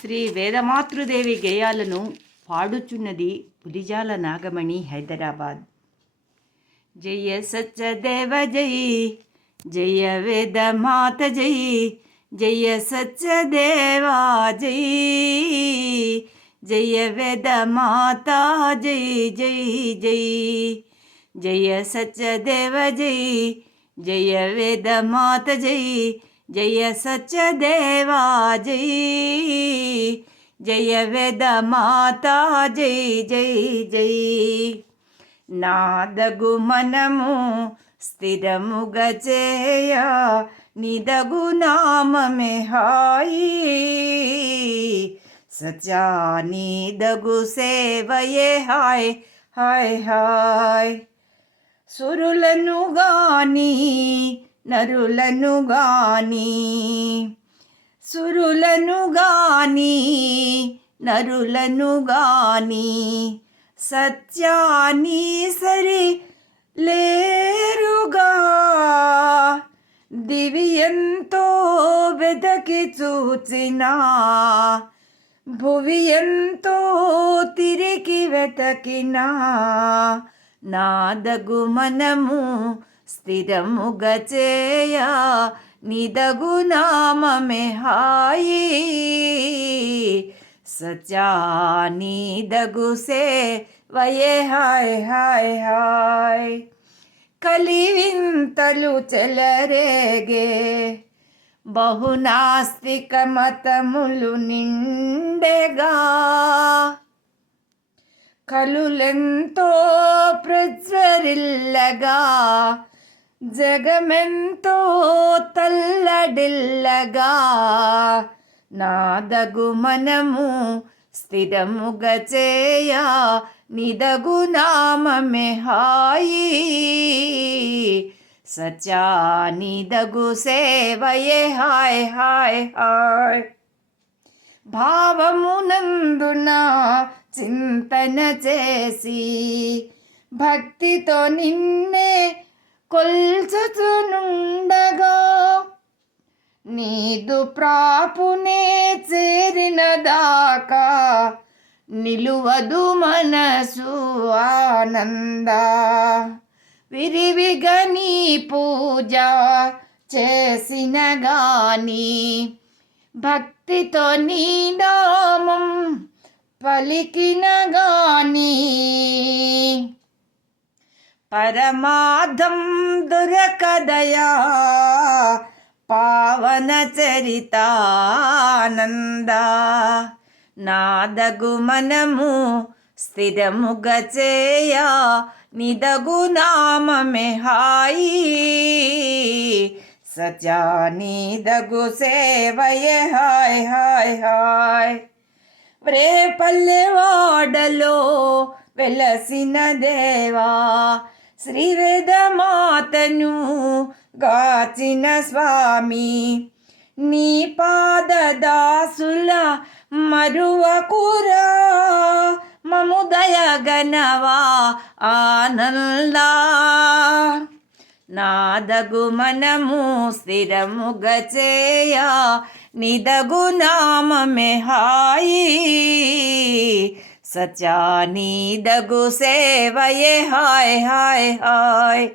శ్రీ వేదమాతృదేవి గేయాలను పాడుచున్నది పులిజాల నాగమణి, హైదరాబాద్. జయ సత్యదేవ జై, జయ వేదమాత జై, జయ సత్యదేవా జై, జయ వేదమాత జై జై జై. జయ సత్యదేవ జై, జయ వేదమాత జై, జయ సత్యదేవా జై, జయ వేదమాత జై జై జై. నాదగు మనము స్థిరముగా చేయ, నిదగు నామమే హాయి, సచా నీదగు సేవయే హాయ్ హాయ్ హాయ్. సురులను గాని నరులను గాని, సురులను గాని నరులను గాని, సత్యాన్ని సరి లేరుగా. దివి ఎంతో వెదకి చూచినా, భువి ఎంతో తిరిగి వెతకినా, నాదగు మనము స్థిరముగా చేయ, నిదగు నామమే హాయి, సచా నీదగు సేవయే హాయ్ హాయ్ హాయ్. కలివింతలు చెలరేగే, బహునాస్తిక మతములు నిండెగా, కలులెంతో ప్రజ్వరిల్లగా, జగమెంతో తల్లడిల్లగా, నాదగు మనము స్థిరముగా చేయ, నిదగు నామమే హాయి, సచా నిదగు సేవయే హాయ్ హాయ్ హాయ్. భావమునందున చింతన చేసి, భక్తితో నిన్నే కొల్చుచునుండగా, నీదు ప్రాపునే చేరిన దాకా, నిలువదు మనసు ఆనంద. విరివిగా నీ పూజ చేసిన గాని, భక్తితో నీ నామం పలికిన గాని, పరమార్థం దొరకదయా పావన చరితానంద. నాదగు మనము స్థిరముగా చేయ, నిదగు నామమే హాయి, సచా నీదగు సేవయే హాయ్ హాయ్ హాయ్. రేపల్లెవాడలో వెలసిన దేవా, శ్రీ వేదమాతను గాచిన స్వామి, నీ పాదదాసుల మరువకురా, మము దయగనవా ఆనందా. నాదగు మనము స్థిరముగా చేయ, నిదగు నామమే హాయి, సచా నీదగు సేవయే హాయ్ హాయ్ హాయ్.